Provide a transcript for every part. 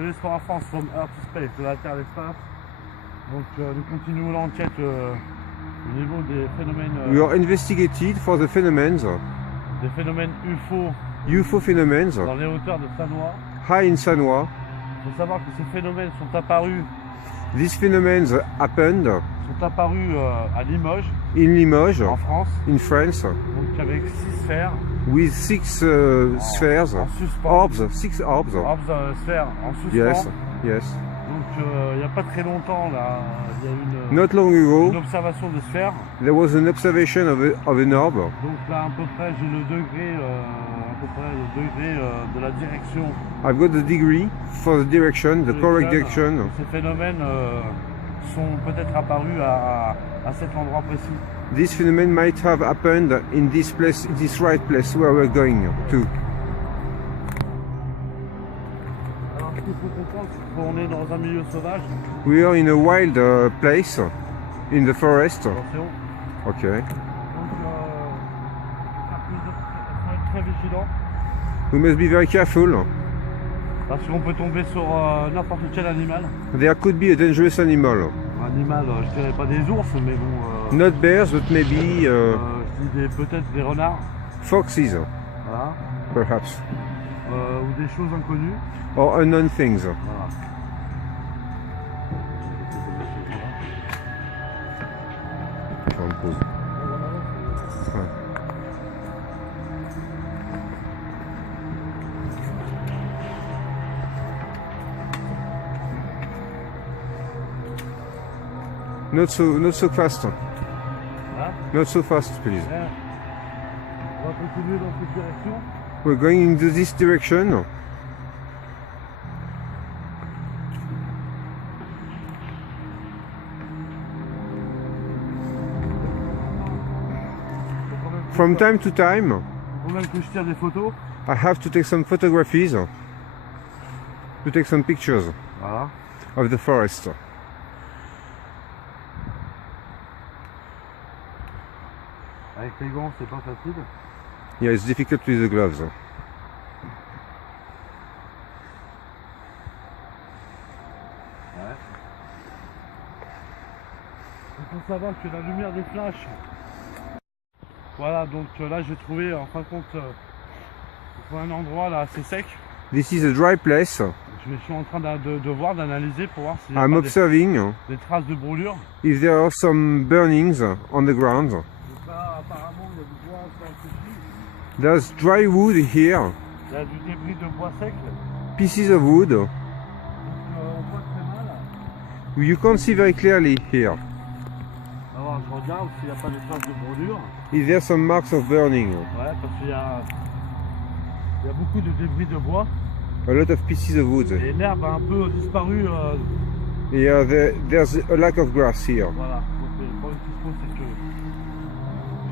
Today for France from Earth to Space, de la Terre à l'espace. Donc nous continuons l'enquête au niveau des phénomènes. We are investigated for the phenomena, Des phénomènes UFO phenomena, dans les hauteurs de Sanwa. high in Sanwa. Il faut savoir que ces phénomènes sont apparus These phenomena happened à Limoges, in Limoges, en France, in France, donc avec 6 sphères with six spheres, en suspens. orbs, six orbs. Sphères en suspens. Yes, yes. Donc il n'y a pas très longtemps là, il y a eu Not long une ago, observation de sphères. there was an observation of an orb. Donc là à peu près j'ai le degré, de la direction. I've got the degree for the direction, the correct direction. Ces phénomènes sont peut-être apparus à cet endroit précis. This phenomenon might have happened in this place, this right place where we're going to. Alors ce qu'il faut comprendre, c'est qu'on est dans un milieu sauvage. We are in a wild place, in the forest. Attention. Okay. Donc il faut être très vigilant. We must be very careful. Parce qu'on peut tomber sur n'importe quel animal. There could be a dangerous animal. Animal, je dirais pas des ours, mais bon. Not bears, but maybe Peut-être des renards, foxes, voilà. perhaps, Ou des choses inconnues. or unknown things. Voilà. Faire une pause. Ouais. Not so fast. Voilà. Not so fast, please. Bien. On va continuer dans cette direction. We're going into this direction. From time to time, Faut même que je tire des photos. I have to take some photographies, to take some pictures Voilà. of the forest. Avec les gants, c'est pas facile. Yeah, it's difficult with the gloves. Ouais. Il faut savoir que la lumière des flashs. Voilà, donc là j'ai trouvé en fin de compte un endroit là assez sec. This is a dry place. Je suis en train de voir, d'analyser pour voir s'il y a I'm pas observing des traces de brûlure. if there are some burnings on the ground. Donc là apparemment il y a du bois encore petit. There's dry wood here, Il y a du débris de bois sec. pieces of wood. Donc on voit très mal. You can't see very clearly here. Alors je regarde s'il n'y a pas de traces de brûlure. Is there some marks of burning? Ouais, parce qu'il y a beaucoup de débris de bois. A lot of pieces of wood. Et l'herbe a un peu disparu. Yeah, there's a lack of grass here. Voilà. Donc le problème qui se pose, c'est que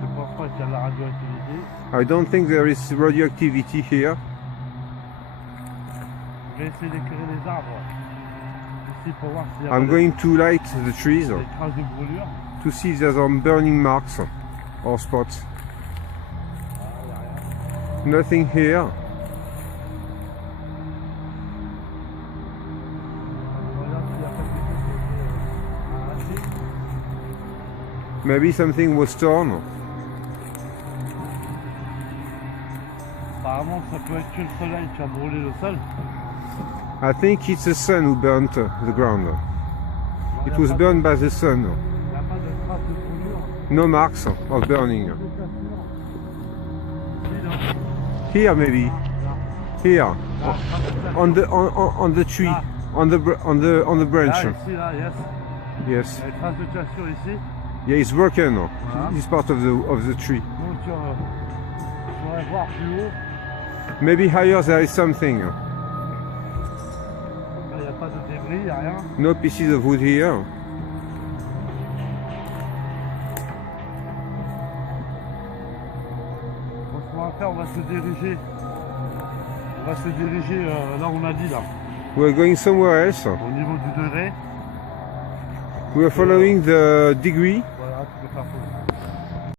je pense pas qu'il y a de la radioactivité. I don't think there is radioactivity here. Je vais essayer d'éclairer les arbres ici pour voir s'il y a I'm pas going to light the trees des traces de brûlure. to see if there's some burning marks or spots. Ah, il n'y a rien. Nothing here. Je regarde s'il n'y a pas quelque chose qui a été arraché. Maybe something was torn. Apparemment, ça peut être que le soleil qui a brûlé le sol. I think it's the sun who burnt the ground. Non, il It n'y was a pas burned by the sun. il n'y a pas de traces de brûlure. No marks of burning. De cassure. Ici, là. Here maybe. Là. Here. Là, trace de cassure. On the tree. Ah. On the branch. Là, ici, là, yes. Yes. Il y a une trace de cassure ici. Yeah, it's broken. Voilà. It's part of the tree. Donc, je voudrais voir plus haut. Maybe higher there is something. Là, il n'y a pas de débris, il n'y a rien. No pieces of wood here. Donc, ce qu'on va faire, on va se diriger. Là où on a dit là, We're going somewhere else. au niveau du degré. We are following the degree. Voilà, tu peux faire faux.